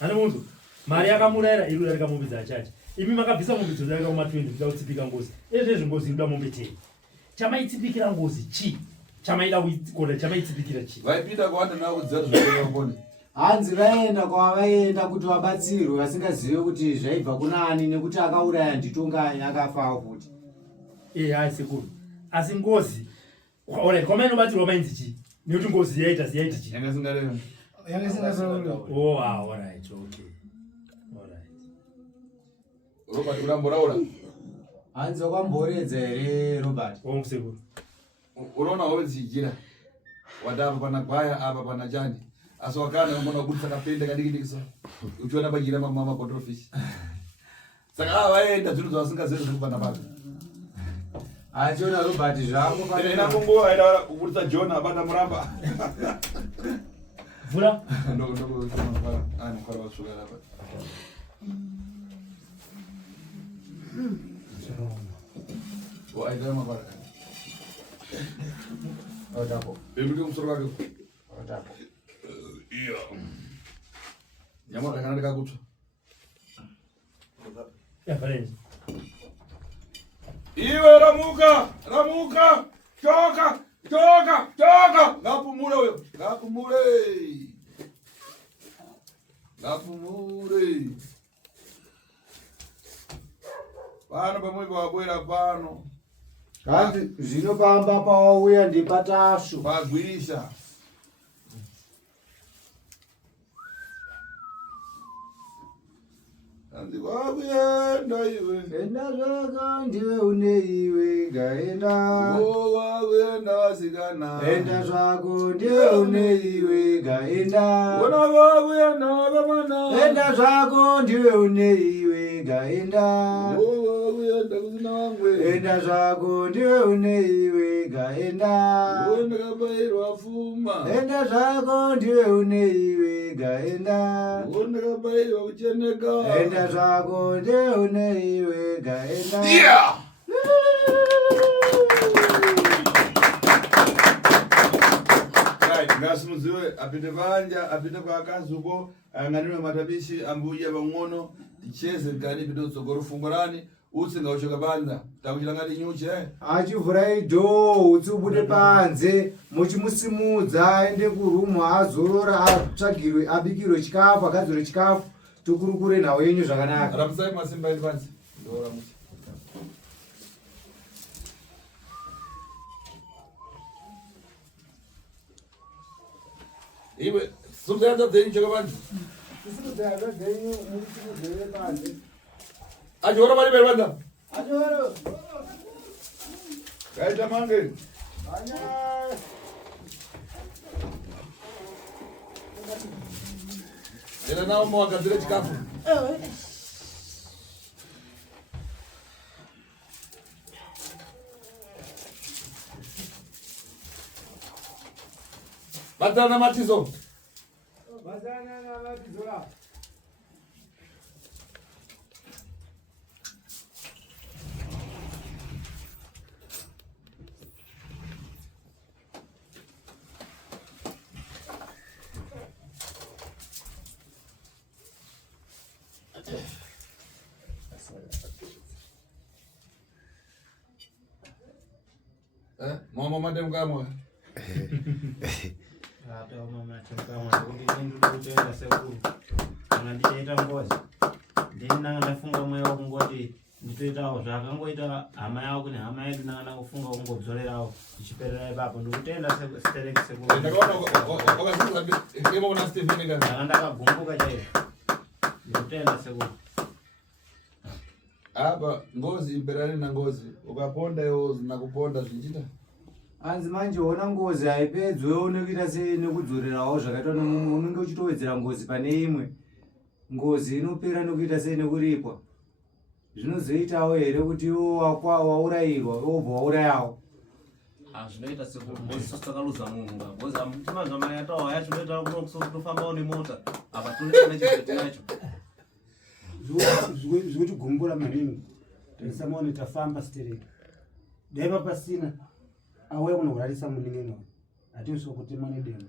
Hane muntu. Mari yakamurayira iri kudarika mombe dzachacha. Imi makabvisa mombe dzodarika kuma-20 kuda kutsipika ngozi. Ezvezvo ngozi inoda mombe 10. Chamaitsipikira ngozi chi? Chamaida kuikona chamaitsipikira chi? Vaipinda kuwanda nawo kudzera zvakakone. Hanzi vaenda kwavaenda kuti vabatsirwe vasingazive kuti zvaibva kunani nekuti akauraya nditongai akafawo futi. Hai sekuru. Asi ngozi. Alright, kwamainobatsirwa mainzi chi? Nekuti ngozi yaita chi. Yanga singarewe. Yanga singarewe. Oh, all right, okay. All right. Robert uramboraura. Hanzo kwamboredza here Robert. Omsekuru. Unaona wewe zijira. Wadava pana kwaya apa pana chani. Asokana mbona kubutsa kapende kadikidikisa. Uchiona bajira mama control fish. Saka waenda zvinhu zvasingazivi zvekubva pake. Achiona Robert zvako Ina mungu aida kubutsa John abata muramba. Vula? Ndo kumafara. Ani kwa wasuka hapa. Wa aida mafara. Otapo. Bebuke musoro wake. Otapo. Iyo. Nyamara kana ndikakutsva. Ya friends. Iwe ramuka, ramuka. Choka, choka, choka. Ngapumule wewe. Ngapumule. Ngapumule. Pano pamwe pabwera pano. Kandi zvinopamba pawauya ndipatashu. Pagwisha. Kandi wabuyenda iwe. Enda zvaka ndiwe une iwe gaenda. Wabuyenda wasikana. Enda zvako ndiwe une iwe gaenda. Wona wabuyenda wakamana. Enda zvako ndiwe une iwe gaenda. Wabuyenda kusina wangwe. Enda zvako ndiwe une iwe gaenda. Wenda kabairwa fuma. Enda zvako ndiwe une iwe gaenda. Wenda kabairwa kucheneka. Enda zvako ndiwe une iwe gaenda. Yeah! Right, ngasimuziwe apinde vanja, apinde kwa akazuko, anganime matabishi, ambuja vang'ono, ticheze mkani pido tsogoro fungorani, utsi ngauchoka banza, takuchila ngati nyuchi, Achivhura idho utsi ubude panze muchimusimudza aende kurumu azorora atsvagirwe abikirwe chikafu agadzirwe chikafu tokurukure nhau yenyu zvakanaka. Ramusai masimba indi panzi. Ndora muchi. Iwe, sumzayanza dzenyu choka banza. Tisimudza dzenyu muchimudzere panze. Achora bali bali banza. Achoro. Kaita mange. Anya. Ela nawo mwagadzire chikafu. Batana matizo. Bazana na matizo. Mama madam kamo. Hata mama chakama ndindu kutoenda sekuru. Ndichaita ngozi. Ndinanga ndafunga mweya wakungoti nditoitawo zvakangoita hama yavo kune hama yedu nanga kufunga kungodzorerawo ndichiperera ipapo ndikutenda stereki sekuru. Ndakaona wakazviza ngema una Stephen ngani. Ndakagumbuka chaizvo. Ndikutenda sekuru. Apa ngozi imberani na ngozi. Ukaponda iwo zinakuponda zvichita. Anzi manje ona ngozi haipedzwe unokuita sei nekudzorerawo zvakaitwa nemumwe unenge uchitowedzera ngozi pane imwe. Ngozi inopera nekuita sei nekuripwa. Zvinozoitawo here kuti iwo waurayirwa wobva waurayawo. Zvinoita sekuti takaluza munhu ngabozi amutimanga mai atawo yachoita kutofambawo nemota apa turi nechibhete yacho. Zvikuchigumbura maningi. Taisamaone tafamba stereki. Daiva pasina auya kunorwarisa munin'ino hatiuso kuti mane demo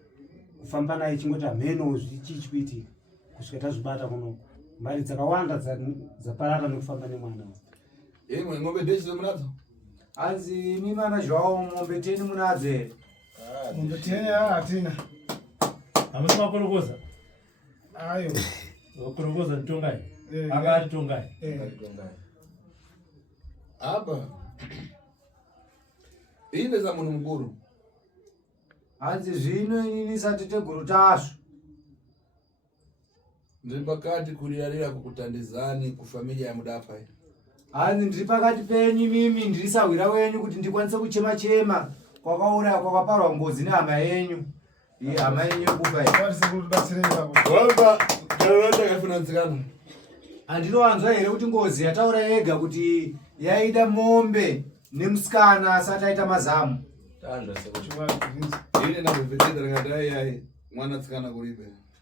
kufamba naye chingoti hameno zvichichipitika kusvika tazvibata kuno mari dzakawanda dzaparara nekufamba nemwana. Imwe ng'ombe dheshi munadzo. Anzi imi mana zvavo mombe 10 munadzo here. Mombe 10 hatina. Hamusi makorokoza? Ayo. Wakorokoza nitongai? Akati tongai? Apa. Ine za munhu mukuru. hanzi zvino inini satete guru tasvo ndiri pakati kuriyarira kukutandizani kufamilia ya Mudapa. hanzi ndiri pakati penyu mimi ndiri sahwira wenyu kuti ndikwanise kuchema-chema kwakauraya kwakaparwa ngozi nehama yenyu. Hama yenyu kupa handinowanzwa here kuti ngozi yataura yega kuti yaida mombe nemusikana asati aita mazamu.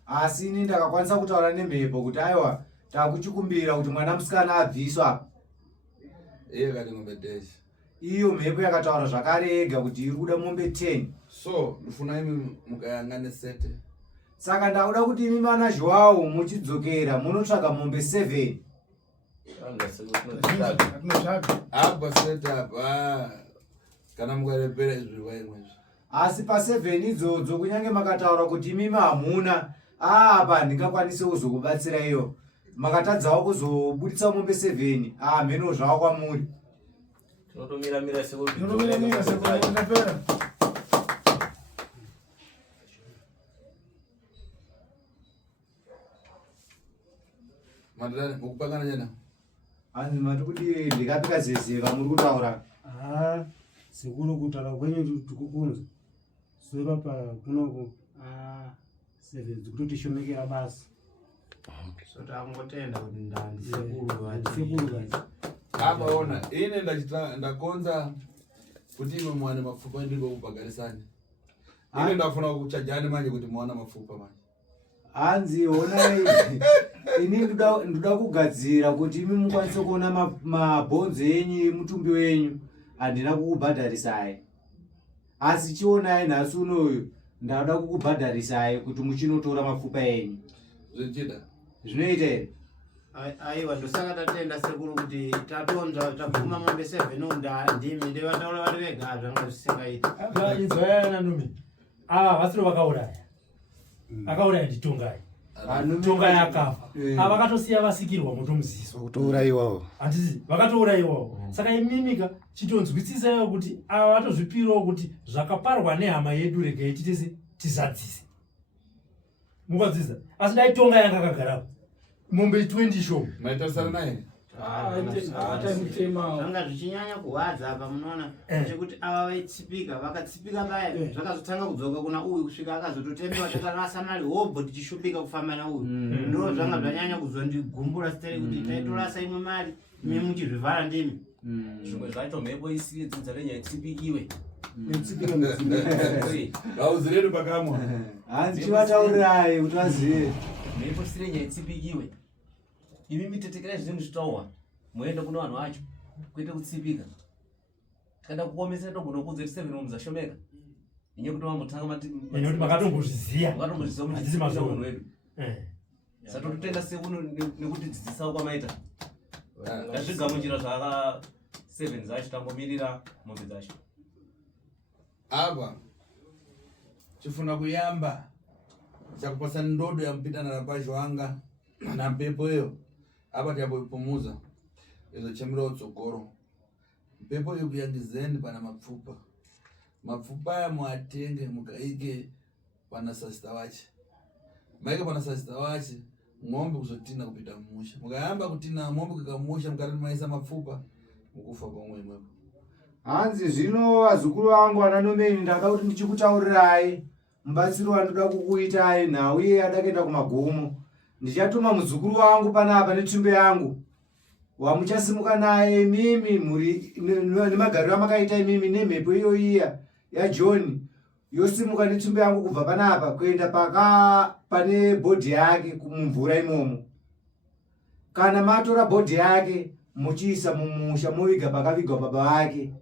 Asi ini ndakakwanisa kutaura nemhepo kuti aiwa takuchikumbira kuti mwana musikana abviswa apa. Iyo mhepo yakataura zvakare yega kuti iri kuda mombe 10. So ndifuna imi mukayangane sete. Saka ndauda kuti imi mana Joao muchidzokera munotsvaga mombe 7. Apa sete apa kana mukarepera izvirwa imwezvo. Asi pa 7 idzodzo kunyange makataura kuti imi hamuna apa handingakwanise kuzokubatsira iyo. Makatadzawo kuzobuditsa mombe 7. Mheno zvavo kwamuri. Tinotomira seko. Ndapera. Madhani mukupangana jana. Hanzi mati kuti ndikapika zezeva muri kutaura. Sekuru kutaura kwenyu tikukunza. Soiva pa kunoko 7 kutotishomekera basi. Sota angotenda kuti ndandi Sekuru basi. Apa ona ine ndakonza kuti imwe mwane mapfupa ndiko kupagarisani. Ine ndafuna kuchajani manje kuti muwana mapfupa manje. Hanzi ona ini ndoda kugadzira kuti imi mukwanise kuona mabhonzo enyu mutumbi wenyu handina kukubhadharisai. Asi chionai nhasi unoyu ndada kukubhadharisai kuti muchinotora mapfupa enyu. Zvichida. Zvinoita here? Aiwa ndosaka tatenda sekuru kuti tatonza tabvuma mombe 7 ndimi ndevataura vari vega zvanga zvisingaiti. Idzwayana numi. Vasiro vakauraya. Akauraya nditongai. Tongai akafa. Vakatosiya vasikirwa mutomuziso. Kutouraiwawo. Handisi vakatouraiwawo. Saka imimika chitonzwisisa kuti ava vatozvipirawo kuti zvakaparwa nehama yedu regai titese tizadzise. Mukwadzisa. Asi dai tonga yanga akagarapo. Mombe 20 show. Maitarisana naye. Zvanga zvichinyanya kuhwadza apa munoona chekuti ava vaitsipika vakatsipika paya zvakazotanga kudzoka kuna uyu kusvika akazototembewa takarasa mari hobho tichishupika kufamba nauyu. Ndo zvanga zvanyanya kuzondigumbura siteri kuti taitorasa imwe mari imi muchizvivhara ndimi. Zvimwe zvacho mhepo isiye dzinza renyaya itsipikiwe. Gauzireni pakamwa. Hanzi chivataurirai kuti vazive. Mhepo isire nyaya itsipikiwe. Imi mitetekerai zvinhu zvitaurwa. Muende kuno vanhu vacho. Kwete kutsipika. Tikaenda kukomesa togona kudze 7 muzashomeka. Inye kuti mamutanga mati. Inye kuti makatombozviziya. Makatombozviziya Handisi mazvo wedu. Satotenda sekuno nekuti dzidzisawo kwamaita. Ngazvigamunjira zvaka 7 zacho tangomirira mombe dzacho. Apa chifuna kuyamba chakupasa ndodo ya mpita na rapazho wanga na mpepo hiyo apa tiapoipumuza izo chemiro utsogoro mpepo hiyo kuyangizeni pana mapfupa ya muatenge mukaike pana sasita wache maike pana sasita wache ng'ombe kuzotina kupita musha mukayamba kutina ng'ombe kukamusha mukati maisa mapfupa mukufa kwa mwepo. Hanzi zvino vazukuru vangu vananomeni ndada kuti ndichikutaurirai mubatsiro wandoda kukuitai nhau iye adakaenda kumagomo. Ndichatuma muzukuru wangu panapa netumbe yangu wamuchasimuka naye mimi muri nemagariro amakaita imimi nemhepo iyo iya yaJohn yosimuka netumbe yangu kubva panapa kuenda pane bhodhi yake kumumvura imomo. Kana matora bhodhi yake muchiisa mumusha moviga pakavigwa baba vake.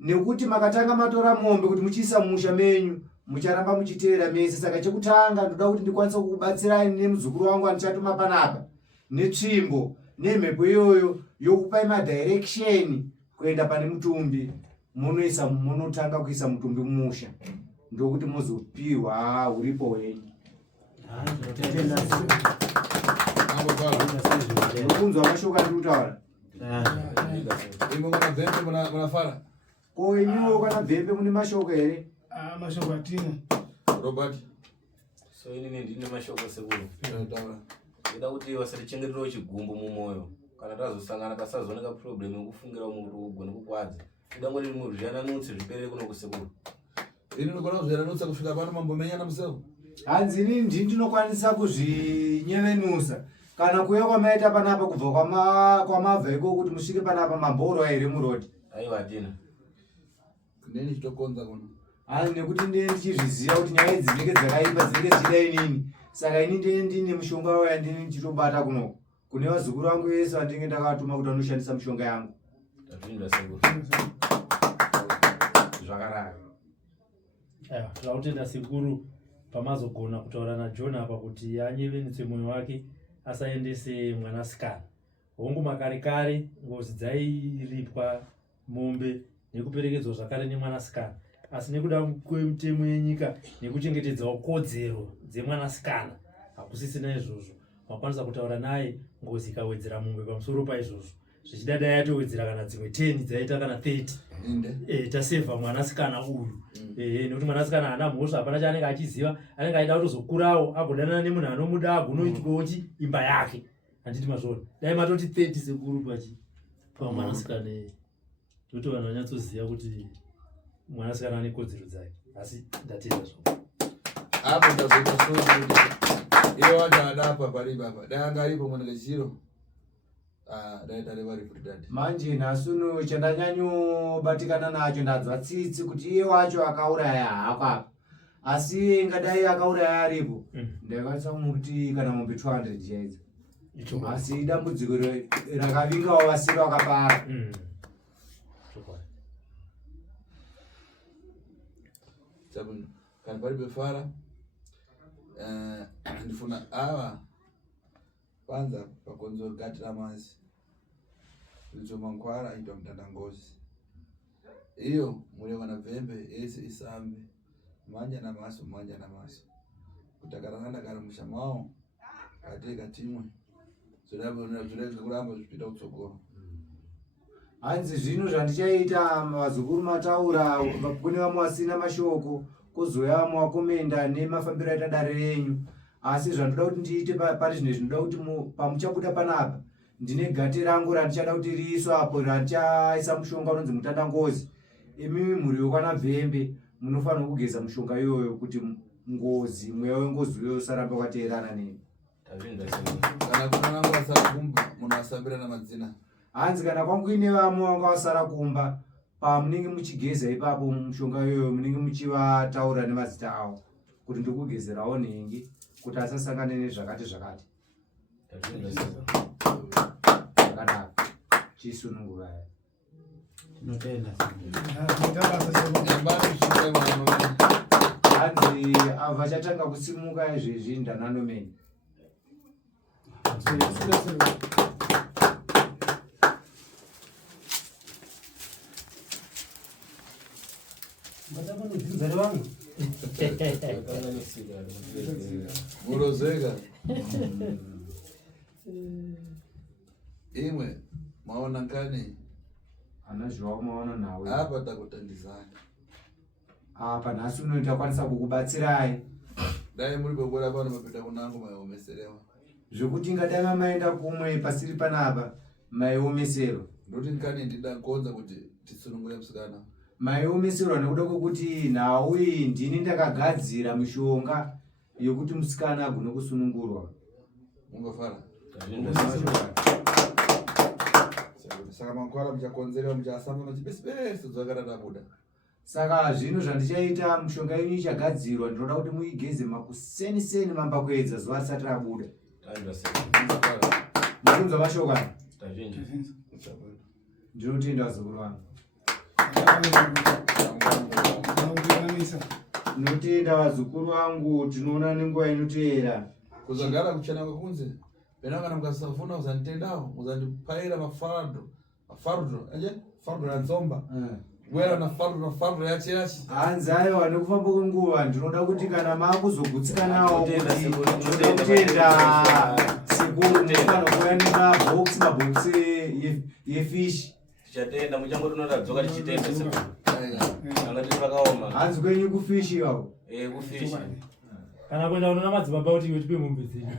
Nekuti makatanga matora mombe kuti muchiisa mumusha menyu mucharamba muchiteera mese. Saka chekutanga ndoda kuti ndikwanise kukubatsirai nemuzukuru wangu andichatuma panapa netsvimbo nemhepo iyoyo yokupai madirection kuenda pane mutumbi munotanga kuisa mutumbi mumusha ndokuti muzopiwa uripo wenyu. Nokunzwa mashoka ndiri kutaura. Imwe kana bhembe munafara. Ko inyuwo kana bhembe mune mashoko here? mashoko atina. Robert. So inini ndine mashoko sekuru. Taura. Ida kuti vasatichengetera chigumbu mumoyo. Kana tazosangana pasazooneka problem yekufungira umuntu ugone kukwadza. Ida ngoti muzviyananutse zvipere kuno kusekuru. Ini ndikona kuzviyananutsa kusvika pano mambomenyana museo. Hanzi inini ndinokwanisa kuzvinyevenusa kana kuya kwamaita panapa kubva kwamabva iko kuti musvike panapa mamboro here murodi. Aiwa atina. Ndini chitokonza kuno. Nekuti ndichizviziva kuti nyaya idzi dzinenge dzakaipa dzinenge dzichida inini. Saka ini ndine mushonga waya ndini ndichitobata kunoko. Kune vazukuru vangu vese vandinge ndakatuma kuti vanoshandisa mushonga yangu. Tazvinda sekuru. Zvakaraka. Tinoutenda sekuru pamazogona kutaura naJohn apa kuti anyevenutse mwoyo wake asaendese mwanasikana. Hongu makare kare ngozi dzairipwa mombe nekuperekedzwa zvakare nemwanasikana. Asi nekuda kwemutemo yenyika nekuchengetedzawo kodzero dzemwanasikana hakusisina izvozvo. Wakwanisa kutaura naye ngozi ikawedzera mombe pamusoro paizvozvo. Zvichida dai yatowedzera kana dzimwe 10 dzaita kana 30. Tasevha mwanasikana uyu. Nekuti mwanasikana haana mhosva, hapana chaanenge achiziva. Anenge aida kutozokurawo agodanana nemunhu anomuda agonoitwawo imba yake. Handiti mazvona. Dai matoti 30 sekuru pamwanasikana kuti vanhu vanyatsoziva kuti mwanasikana ane kodzero dzake. Asi ndatenda zvavo. Apo ndazoita sori kuti iye wacho adapa paripo apa. Dai anga aripo mwanaka chiro. Dai tareva ripoti dadi. Manje nhasuno chandanyanyobatikana nacho ndadzwa tsitsi kuti iye wacho akauraya hapa. Asi ingadai akauraya aripo. Ndakatsa kumuti kana mombe 200 chaidzi. Asi dambudziko rakavingawo vasiri vakapara. Sabun kana paribe fara ndifuna ava kwanza pakonzo gati la mazi licho mankwara ito mtandangozi iyo mule wana vembe ese isambe manja na maso kutakarana kana mushamao kateka timwe zodabo zodega kuramba zvipita kutsogoro. Hanzi zvino zvandichaita vazukuru mataura kune vamwe vasina mashoko kuzouya vamwe vakomenda nemafambiro aita dare renyu. Asi zvandoda kuti ndiite pari zvino zvinoda kuti pamuchabuda panapa ndine gati rangu randichada kuti riiswe apo randichaisa mushonga unonzi mutandangozi. Imimi mhuri yokwana Vhembe munofanira kugeza mushonga iyoyo kuti ngozi mweya wengozi uyo usarambe kwateerana nemi. Kana kuna nangu wasara kumba munasambira na madzina. Hanzi kana kwangu ine vamwe vanga vasara kumba pamunenge muchigeza ipapo mushonga iyoyo munenge muchivataura nemazita avo kuti ndikugezerawo nhengi kuti asasangane nezvakati. Zvakanaka chisununguraya. Tinotenda. Hanzi vachatanga kusimuka izvezvi ndananomeni. Mzali wangu Murozega imwe maona nkani anazvao maona nawe apa takutandizana apa nhasi unoita kwanisa kukubatsirai. Dai muri pabora pano mapita kunangu maiomeserewa zvokuti ingadai mamaenda kumwe pasiri panapa maiomeserwa. ndoti nkani ndida konza kuti tisunungure musikana maiomeserwa nekuda kwekuti nhau iyi ndini ndakagadzira mishonga yokuti musikana agone kusunungurwa. Mungafara saka mankwara muchakonzerewa muchasamba machipesipesi dzakadada buda. Saka zvino zvandichaita mushonga yenyu ichagadzirwa ndinoda kuti muigeze makuseni mambakwedza zuva risati rabuda. Ndikunzwa mashoko aya. Ndinotenda vazukuru vangu. Ndinotenda vazukuru vangu, tinoona nenguva inoteera. Kuzagara kuchana kwakunze pena kana mukasafuna uzanditendawo muzandipaira mafardo fardo ranzomba wera na fardo yachi hanzi aiwa nekufamba kwenguva ndinoda kuti kana maakuzogutsikanawo ndinoda kutenda sekuru mufana kuuya nemabhokisi yefishi tichatenda muchangoti unotadzoka tichitenda seku anga tiri pakaoma hanzi kwenyu kufishi wao kufishi kana kuenda unoona madzibaba kuti iwe tipe mombe dzenyu